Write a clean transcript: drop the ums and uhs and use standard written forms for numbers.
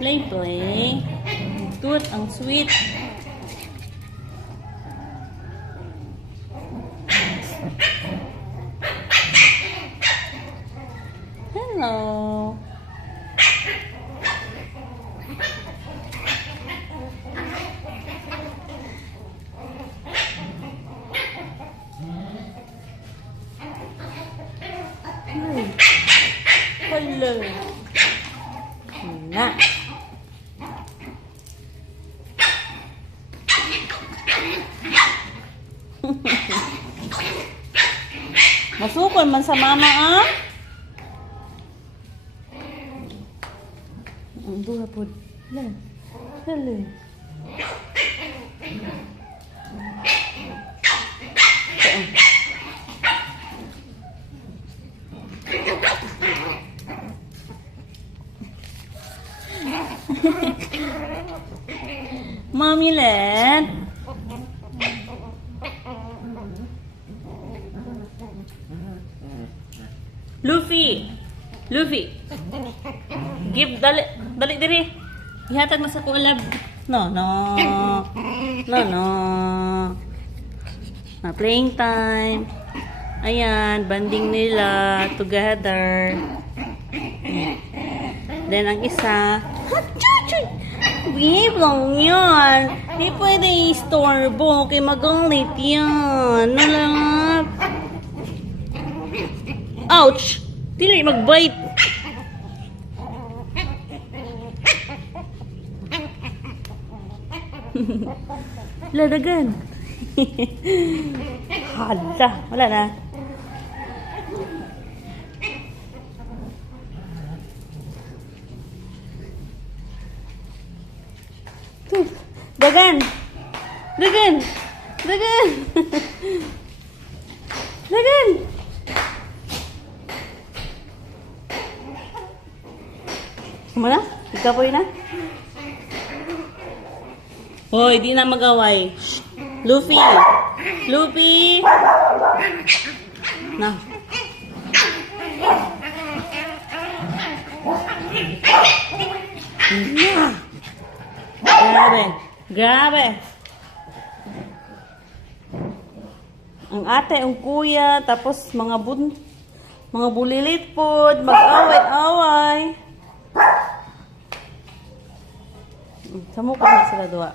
Play, play. Tut, ang sweet. Hello. Hello. Na. Masukol man sa mama, ah? Ang duha po. Hello. Hello. Mommy Let. Luffy. Give dali diri. Ihatag mo sa kulab. No. Na playing time. Ayan, banding nila together. Then ang isa, wave lang yan. Hindi pwede istorbo. Kaya magalit yan. Nalangap. Ouch! Dili mag-bite. Ladagan. Hala. Wala na. Dagan. Dagan. Mana? Ikapoy na? Hoy, di na mag-away. Luffy. Na. Grabe. Ang ate, ang kuya, tapos mga bulilit po, mag-away-away. Samukot na sila doon.